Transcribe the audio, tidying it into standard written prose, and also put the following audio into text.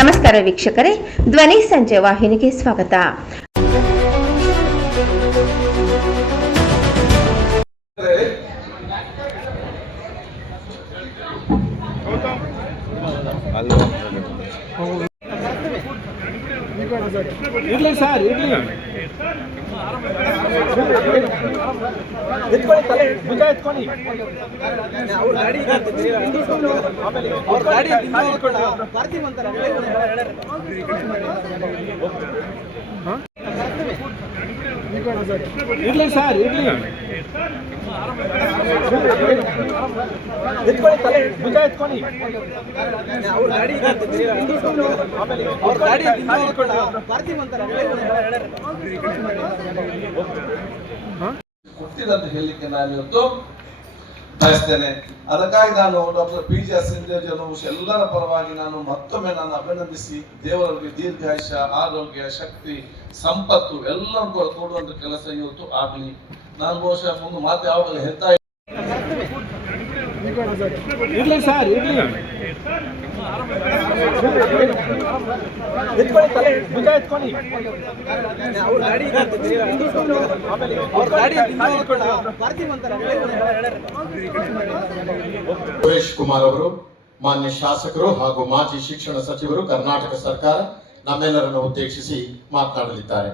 ನಮಸ್ಕಾರ ವೀಕ್ಷಕರೇ, ಧ್ವನಿ ಸಂಜೆ ವಾಹಿನಿಗೆ ಸ್ವಾಗತ. ಇರ್ಲಿ ಸರ್, ಇರ್ಲಿ. ಎತ್ಕೊಳ್ಳಿ, ತಲೆ ಭುಜ ಎತ್ಕೊಳ್ಳಿ. ಅವ್ರ ಗಾಡಿ ಅವ್ರ ಗಾಡಿ ಪಾರ್ಕಿಂಗ್ ಅಂತಾರೆ. ಇರ್ಲಿ ಸರ್, ಇರ್ಲಿ. ಎತ್ಕೊಳ್ಳಿ, ತಲೆ ಭುಜ ಎತ್ಕೊಳ್ಳಿ. ಅವ್ರ ಗಾಡಿ ಅವ್ರ ಗಾಡಿ ಪಾರ್ಕಿಂಗ್ ಅಂತಾರೆ. ಕೊಡ್ತೀರಂತ ಹೇಳಲಿಕ್ಕೆ ನಾನು ಇವತ್ತು ಬಯಸ್ತೇನೆ. ಅದಕ್ಕಾಗಿ ನಾನು ಡಾಕ್ಟರ್ PGR ಸಿಂಧೇಜ್ ಎಲ್ಲರ ಪರವಾಗಿ ನಾನು ಮತ್ತೊಮ್ಮೆ ನಾನು ಅಭಿನಂದಿಸಿ ದೇವರಿಗೆ ದೀರ್ಘಾಯುಷ್ಯ, ಆರೋಗ್ಯ, ಶಕ್ತಿ, ಸಂಪತ್ತು ಎಲ್ಲರೂ ಕೂಡ ಕೊಡುವಂತ ಕೆಲಸ ಇವತ್ತು ಆಗಲಿ. ನಾನು ಬಹುಶಃ ಮುಂದೆ ಮಾತು ಯಾವಾಗಲೂ ಹೇಳ್ತಾ ಇರ್ಲಿ ಸರ್, ಇರ್ಲಿ. ಎತ್ಕೊಳ್ಳಿ, ತಲೆ ಭುಜ ಎತ್ಕೊಳ್ಳಿ. ಅವ್ರ ಗಾಡಿ ಅವ್ರ ಗಾಡಿ ಪಾರ್ಕಿಂಗ್ ಅಂತಾರೆ. ಸುರೇಶ್ ಕುಮಾರ್ ಅವರು, ಮಾನ್ಯ ಶಾಸಕರು ಹಾಗೂ ಮಾಜಿ ಶಿಕ್ಷಣ ಸಚಿವರು, ಕರ್ನಾಟಕ ಸರ್ಕಾರ ನಮ್ಮೆಲ್ಲರನ್ನು ಉದ್ದೇಶಿಸಿ ಮಾತನಾಡಲಿದ್ದಾರೆ.